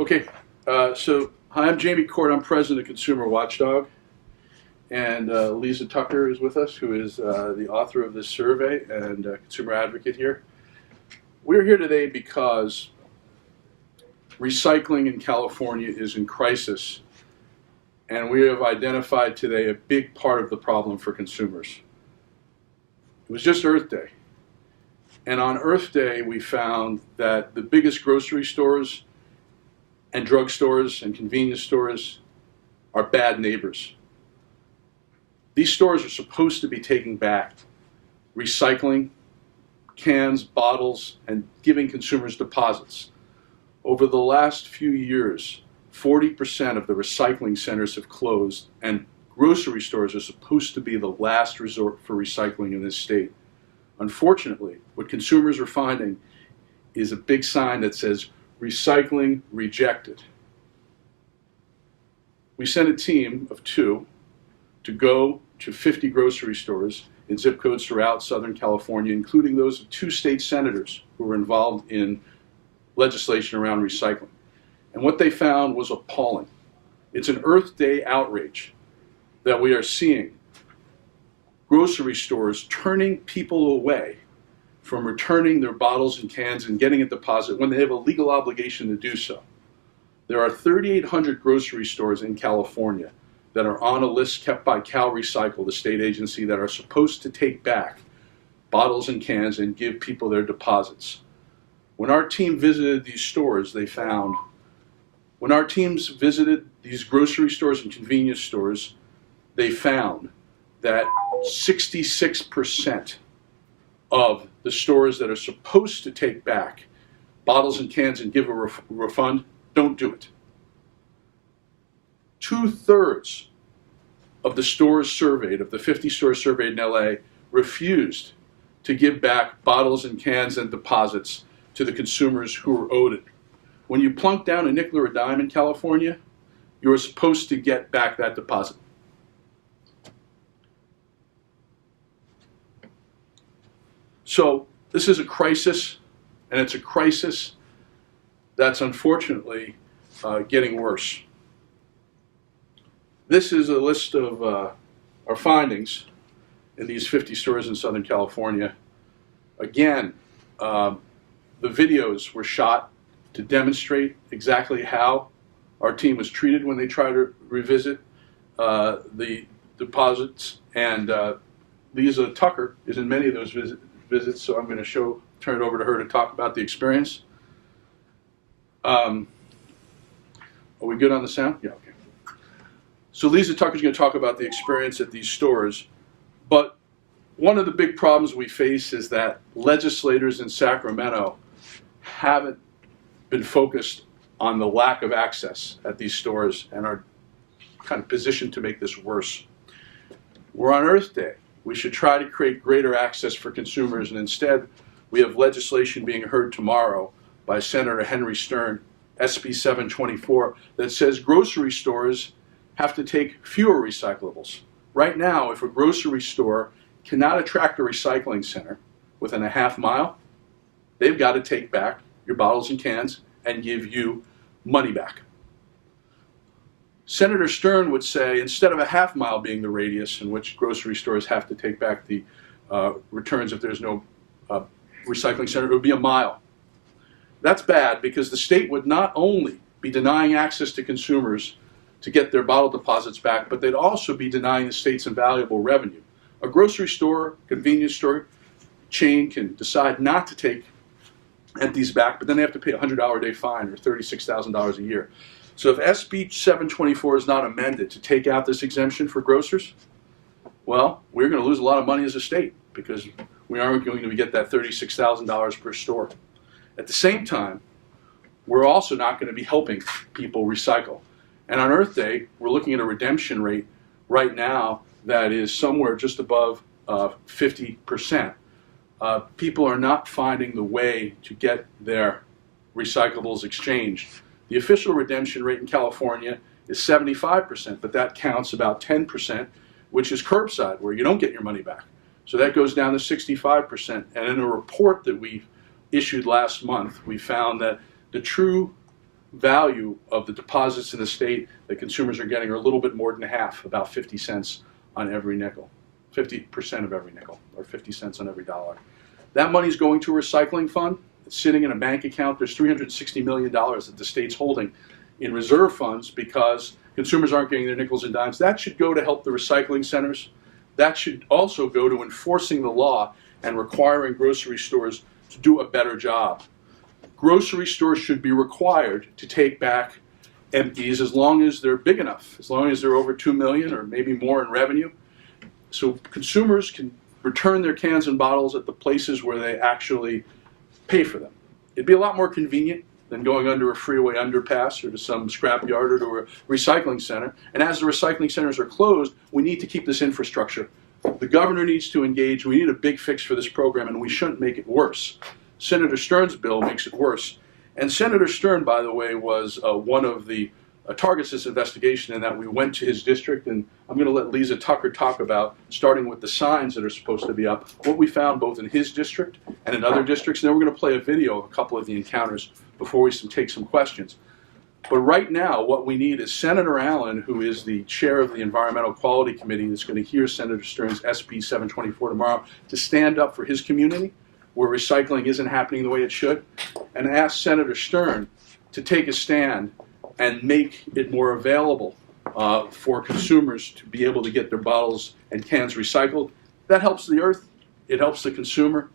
Okay, hi, I'm Jamie Court. I'm president of Consumer Watchdog, and Lisa Tucker is with us, who is the author of this survey and consumer advocate here. We're here today because recycling in California is in crisis, and we have identified today a big part of the problem for consumers. It was just Earth Day, and on Earth Day we found that the biggest grocery stores and drugstores and convenience stores are bad neighbors. These stores are supposed to be taking back recycling, cans, bottles, and giving consumers deposits. Over the last few years, 40% of the recycling centers have closed, and grocery stores are supposed to be the last resort for recycling in this state. Unfortunately, what consumers are finding is a big sign that says recycling rejected. We sent a team of 2 to go to 50 grocery stores in zip codes throughout Southern California, including those of 2 state senators who were involved in legislation around recycling. And what they found was appalling. It's an Earth Day outrage that we are seeing grocery stores turning people away from returning their bottles and cans and getting a deposit when they have a legal obligation to do so. There are 3,800 grocery stores in California that are on a list kept by CalRecycle, the state agency, that are supposed to take back bottles and cans and give people their deposits. When our team visited these stores, when our teams visited these grocery stores and convenience stores, they found that 66% of the stores that are supposed to take back bottles and cans and give a refund don't do it. 2/3 of the stores surveyed, of the 50 stores surveyed in LA, refused to give back bottles and cans and deposits to the consumers who were owed it. When you plunk down a nickel or a dime in California, you are supposed to get back that deposit. So this is a crisis, and it's a crisis that's unfortunately getting worse. This is a list of our findings in these 50 stores in Southern California. Again, the videos were shot to demonstrate exactly how our team was treated when they tried to revisit the deposits, and Lisa Tucker is in many of those visits, so I'm going to turn it over to her to talk about the experience. Are we good on the sound? Yeah, okay. So Lisa Tucker's going to talk about the experience at these stores, but one of the big problems we face is that legislators in Sacramento haven't been focused on the lack of access at these stores and are kind of positioned to make this worse. We're on Earth Day. We should try to create greater access for consumers, and instead we have legislation being heard tomorrow by Senator Henry Stern, SB 724, that says grocery stores have to take fewer recyclables. Right now, if a grocery store cannot attract a recycling center within a half mile, they've got to take back your bottles and cans and give you money back. Senator Stern would say instead of a half mile being the radius in which grocery stores have to take back the returns if there's no recycling center, it would be a mile. That's bad because the state would not only be denying access to consumers to get their bottle deposits back, but they'd also be denying the state's invaluable revenue. A grocery store, convenience store chain can decide not to take empties back, but then they have to pay a $100 a day fine or $36,000 a year. So if SB 724 is not amended to take out this exemption for grocers, well, we're going to lose a lot of money as a state because we aren't going to get that $36,000 per store. At the same time, we're also not going to be helping people recycle. And on Earth Day, we're looking at a redemption rate right now that is somewhere just above 50%. People are not finding the way to get their recyclables exchanged. The official redemption rate in California is 75%, but that counts about 10%, which is curbside, where you don't get your money back. So that goes down to 65%. And in a report that we issued last month, we found that the true value of the deposits in the state that consumers are getting are a little bit more than half, about 50 cents on every nickel, 50% of every nickel, or 50 cents on every dollar. That money's going to a recycling fund. It's sitting in a bank account. There's $360 million that the state's holding in reserve funds because consumers aren't getting their nickels and dimes. That should go to help the recycling centers. That should also go to enforcing the law and requiring grocery stores to do a better job. Grocery stores should be required to take back empties as long as they're big enough, as long as they're over 2 million or maybe more in revenue. So consumers can return their cans and bottles at the places where they actually pay for them. It'd be a lot more convenient than going under a freeway underpass or to some scrapyard or to a recycling center. And as the recycling centers are closed, we need to keep this infrastructure. The governor needs to engage. We need a big fix for this program, and we shouldn't make it worse. Senator Stern's bill makes it worse. And Senator Stern, by the way, was one of the targets this investigation in that we went to his district, and I'm going to let Lisa Tucker talk about, starting with the signs that are supposed to be up, what we found both in his district and in other districts. And then we're going to play a video of a couple of the encounters before we take some questions. But right now, what we need is Senator Allen, who is the chair of the Environmental Quality Committee, that's going to hear Senator Stern's SB 724 tomorrow, to stand up for his community, where recycling isn't happening the way it should, and ask Senator Stern to take a stand and make it more available for consumers to be able to get their bottles and cans recycled. That helps the earth, it helps the consumer.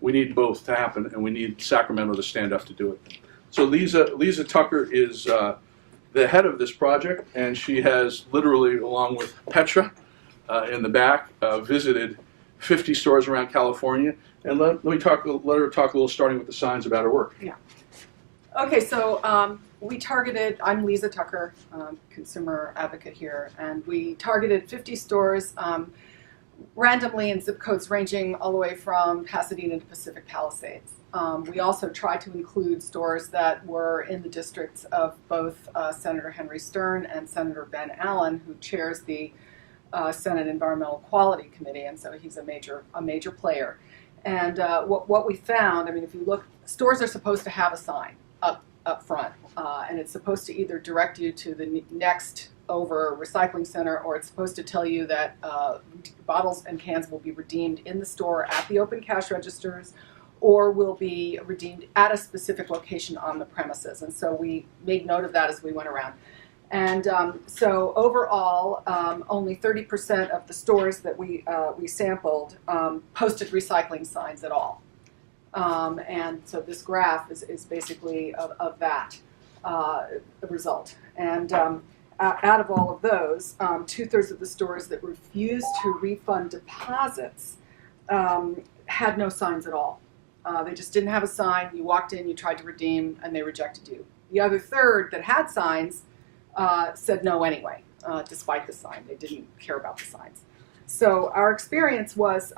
We need both to happen, and we need Sacramento to stand up to do it. So Lisa Tucker is the head of this project, and she has literally, along with Petra in the back, visited 50 stores around California. And let her talk a little, starting with the signs, about her work. Yeah. Okay, so we targeted, I'm Lisa Tucker, consumer advocate here, and we targeted 50 stores randomly in zip codes ranging all the way from Pasadena to Pacific Palisades. We also tried to include stores that were in the districts of both Senator Henry Stern and Senator Ben Allen, who chairs the Senate Environmental Quality Committee, and so he's a major player. And what we found, I mean, if you look, stores are supposed to have a sign up front, and it's supposed to either direct you to the next over recycling center, or it's supposed to tell you that bottles and cans will be redeemed in the store at the open cash registers, or will be redeemed at a specific location on the premises. And so we made note of that as we went around. And so overall, only 30% of the stores that we sampled posted recycling signs at all. And so this graph is basically of that result. And out of all of those, 2/3 of the stores that refused to refund deposits had no signs at all. They just didn't have a sign. You walked in, you tried to redeem, and they rejected you. The other third that had signs said no anyway, despite the sign. They didn't care about the signs. So our experience was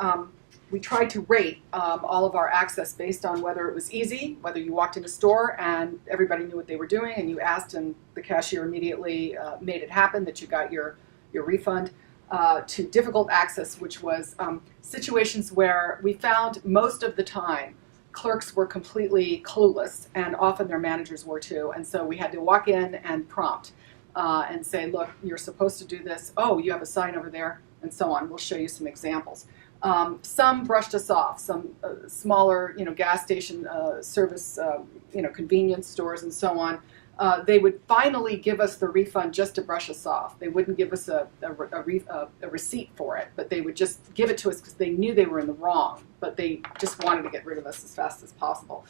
we tried to rate all of our access based on whether it was easy, whether you walked in a store and everybody knew what they were doing and you asked and the cashier immediately made it happen that you got your refund, to difficult access, which was situations where we found most of the time clerks were completely clueless, and often their managers were too, and so we had to walk in and prompt and say, look, you're supposed to do this. Oh, you have a sign over there, and so on. We'll show you some examples. Some brushed us off. Some smaller, gas station service, convenience stores and so on. They would finally give us the refund just to brush us off. They wouldn't give us a receipt for it, but they would just give it to us because they knew they were in the wrong, but they just wanted to get rid of us as fast as possible.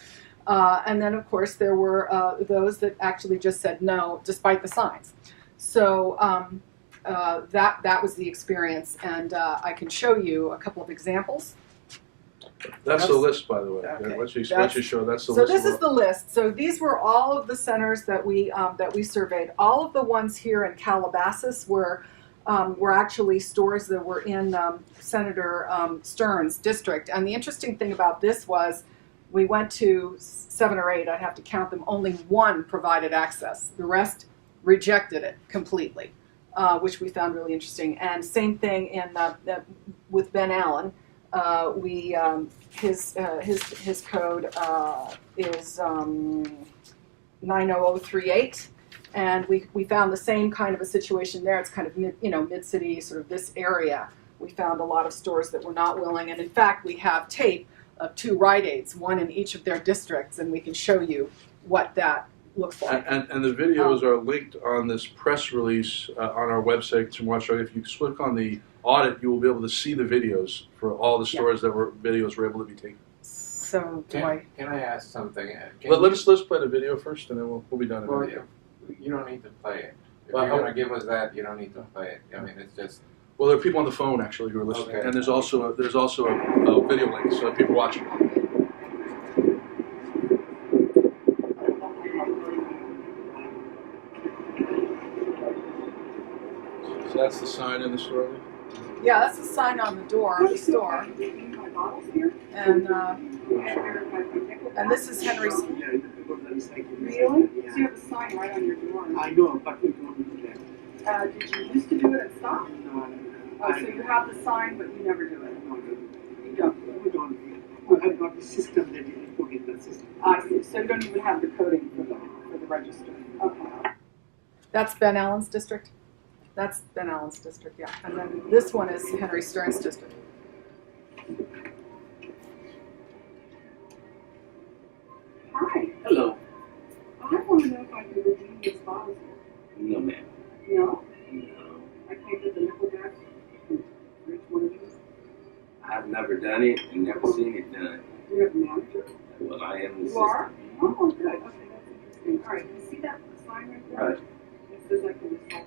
And then, of course, there were those that actually just said no, despite the signs. So that was the experience, and I can show you a couple of examples. That's the list, by the way. Okay. Once you show, that's the list. So this is the list. So these were all of the centers that we surveyed. All of the ones here in Calabasas were actually stores that were in Senator Stern's district. And the interesting thing about this was we went to 7 or 8. I'd have to count them. Only one provided access. The rest rejected it completely, which we found really interesting. And same thing in with Ben Allen. His code is 90038. And we found the same kind of a situation there. It's kind of mid-city, sort of this area. We found a lot of stores that were not willing, and in fact, we have tape of 2 Rite Aids, one in each of their districts, and we can show you what that looks like. And the videos are linked on this press release on our website, Consumer Watchdog. If you click on the audit, you will be able to see the videos for all the stores that videos were able to be taken. So Can I ask something? Let's play the video first, and then we'll be done in a minute. You don't need to play it. If Well, you're going to give us that, you don't need to play it. I mean, it's just... Well, there are people on the phone actually who are listening, Okay. and there's also a video link, so people watching. So that's the sign in the store. yeah, that's the sign on the door of the store, and this is Henry's. Really? So you have a sign right on your door? I know, but we don't do that. Did you used to do it and stop? No, Oh, so you have the sign, but you never do it? You don't? we don't. We have got the system that you put in the system. I see. So you don't even have the coding for the register? Okay. That's Ben Allen's district. That's Ben Allen's district, yeah. And then this one is Henry Stern's district. Hi. Hello. I want to know if I can redeem these bottles here. No, ma'am. No? No. I can't get the nickel back for each one of these? I've never done it and never seen it done. You have a manager? Well, I am the You are? system. Oh, good. Okay, that's interesting. All right, you see that sign right there? Right. It says I can resolve.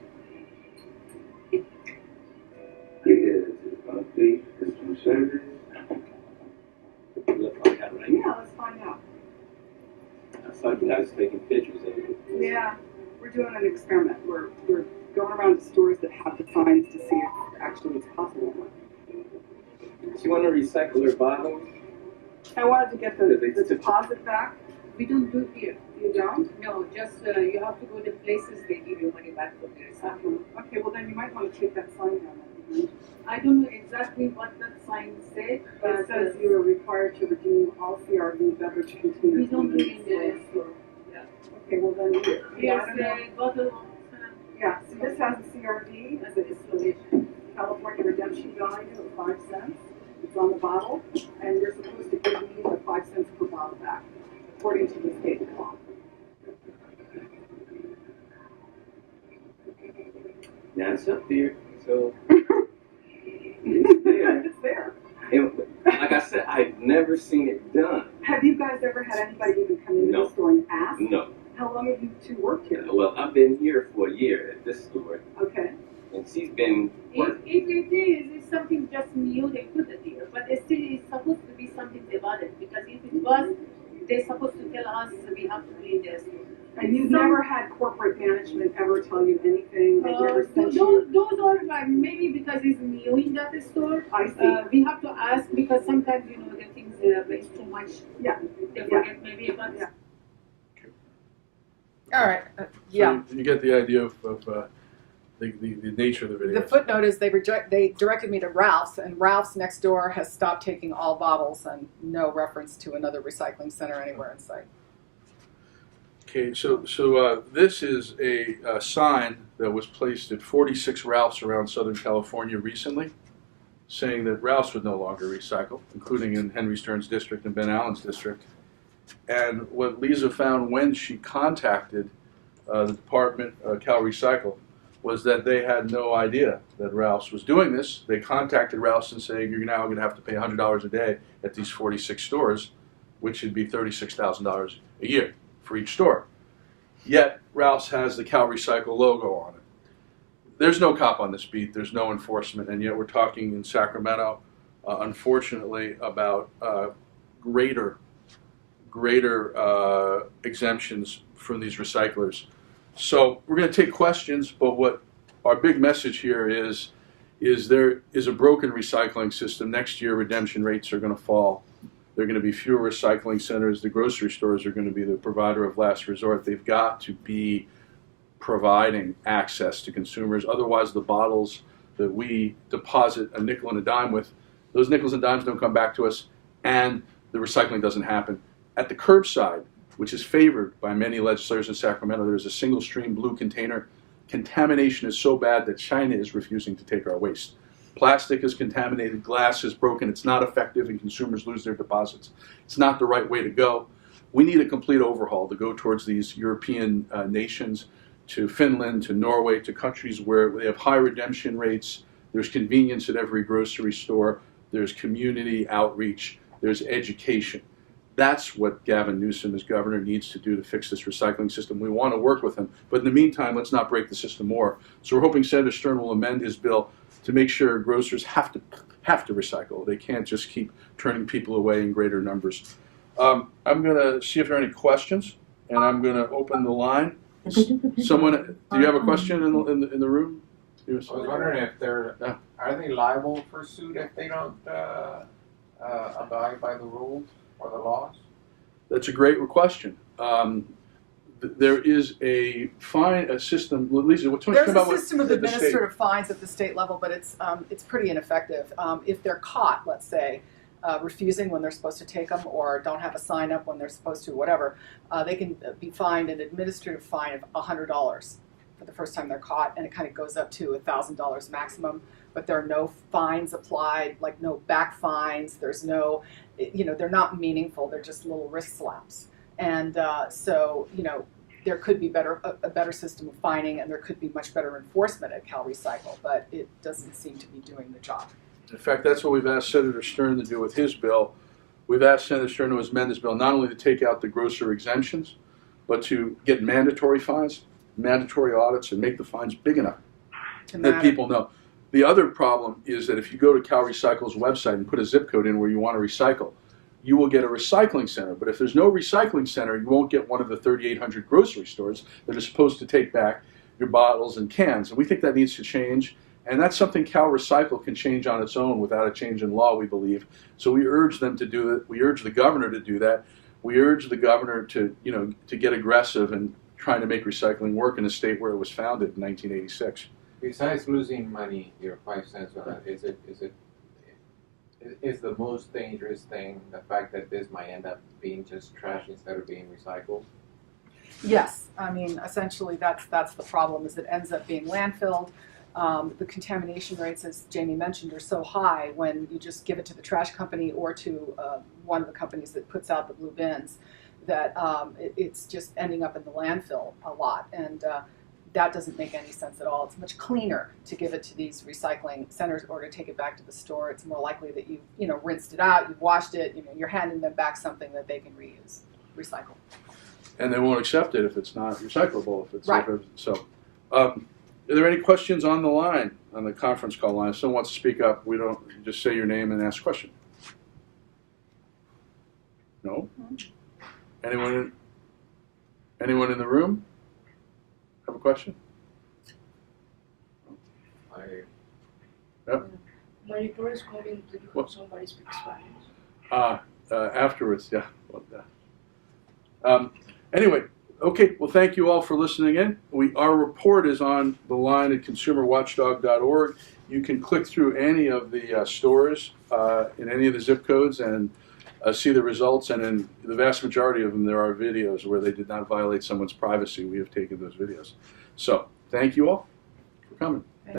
It is monthly customer service. Look like that, right? Yeah, let's find out. I saw you guys taking pictures of it. Yeah, we're doing an experiment. We're going around to stores that have the signs to see if actually it's possible. You want to recycle your bottles? I wanted to get the deposit back. We don't do here. You don't? No, just you have to go to places they give you money back for the recycling. Okay, well then you might want to take that sign down. I don't know exactly what that sign said, It but says you are required to redeem all CRV beverage containers. we don't do it in the store. Yeah. Okay, well then, yeah, I don't know. Here's a bottle. Yeah, so this has a CRV as a installation, California redemption value of 5 cents. It's on the bottle, and you're supposed to give me the 5 cents per bottle back, according to the state law. Yeah, it's up there. So it's there. It's there. And like I said, I've never seen it done. Have you guys ever had anybody even come into No. the store and ask? No. How long have you two worked here? Well, I've been here for a year at this store, Okay. and she's been working. If it is, it's something just new, they put it here. But it still is supposed to be something about it, because if it was, they're supposed to tell us we have to clean this. And you've never had corporate management ever tell you anything? They've never sent you? Those are maybe because it's new in that store. I see. We have to ask because sometimes the things is too much. Yeah. They forget maybe, but Yeah. All right, So yeah. you get the idea of the nature of the video. The footnote is they directed me to Ralph's, and Ralph's next door has stopped taking all bottles and no reference to another recycling center anywhere in sight. Okay, so this is a sign that was placed at 46 Ralphs around Southern California recently, saying that Ralphs would no longer recycle, including in Henry Stern's district and Ben Allen's district. And what Lisa found when she contacted the department, Cal Recycle, was that they had no idea that Ralphs was doing this. They contacted Ralphs and saying, you're now going to have to pay $100 a day at these 46 stores, which would be $36,000 a year for each store. Yet, Ralph's has the Cal Recycle logo on it. There's no cop on this beat, there's no enforcement, and yet we're talking in Sacramento, unfortunately, about greater exemptions from these recyclers. So we're going to take questions, but what our big message here is there is a broken recycling system. Next year, redemption rates are going to fall. There are going to be fewer recycling centers. The grocery stores are going to be the provider of last resort. They've got to be providing access to consumers. Otherwise, the bottles that we deposit a nickel and a dime with, those nickels and dimes don't come back to us, and the recycling doesn't happen. At the curbside, which is favored by many legislators in Sacramento. There's a single stream blue container. Contamination is so bad that China is refusing to take our waste. Plastic is contaminated, glass is broken, it's not effective, and consumers lose their deposits. It's not the right way to go. We need a complete overhaul to go towards these European nations, to Finland, to Norway, to countries where they have high redemption rates. There's convenience at every grocery store. There's community outreach. There's education. That's what Gavin Newsom as governor needs to do to fix this recycling system. We want to work with him. But in the meantime, let's not break the system more. So we're hoping Senator Stern will amend his bill to make sure grocers have to recycle. They can't just keep turning people away in greater numbers. I'm going to see if there are any questions, and I'm going to open the line. Someone, do you have a question in the room? I was wondering if are they liable for suit if they don't abide by the rules or the laws? That's a great question. There is a system. Lisa, what's There's a system of administrative fines at the state level, but it's pretty ineffective. If they're caught, let's say, refusing when they're supposed to take them, or don't have a sign up when they're supposed to, whatever, they can be fined an administrative fine of $100 for the first time they're caught, and it kind of goes up to $1,000 maximum. But there are no fines applied, like no back fines. There's no, they're not meaningful. They're just little wrist slaps. And so, there could be a better system of fining, and there could be much better enforcement at Cal Recycle, but it doesn't seem to be doing the job. In fact, that's what we've asked Senator Stern to do with his bill. We've asked Senator Stern to amend his bill not only to take out the grocer exemptions, but to get mandatory fines, mandatory audits, and make the fines big enough that people know. The other problem is that if you go to Cal Recycle's website and put a zip code in where you want to recycle, you will get a recycling center. But if there's no recycling center, you won't get one of the 3,800 grocery stores that are supposed to take back your bottles and cans. And we think that needs to change. And that's something Cal Recycle can change on its own without a change in law, we believe. So we urge them to do it. We urge the governor to do that. We urge the governor to get aggressive and trying to make recycling work in a state where it was founded in 1986. Besides losing money, your 5 cents on it, is the most dangerous thing the fact that this might end up being just trash instead of being recycled? Yes, I mean, essentially that's the problem, is it ends up being landfilled. The contamination rates, as Jamie mentioned, are so high when you just give it to the trash company or to one of the companies that puts out the blue bins, that it's just ending up in the landfill a lot. And that doesn't make any sense at all. It's much cleaner to give it to these recycling centers or to take it back to the store. It's more likely that you've rinsed it out, you've washed it, you're handing them back something that they can recycle. And they won't accept it if it's not recyclable. If it's right. So, are there any questions on the line, on the conference call line? If someone wants to speak up, we don't just say your name and ask a question. No? Anyone in the room have a question? Yep. My report is calling to because somebody speaks Spanish. Afterwards, yeah. Anyway, okay, well, thank you all for listening in. Our report is on the line at consumerwatchdog.org. You can click through any of the stores in any of the zip codes and see the results, and in the vast majority of them there are videos where they did not violate someone's privacy. We have taken those videos. So, thank you all for coming.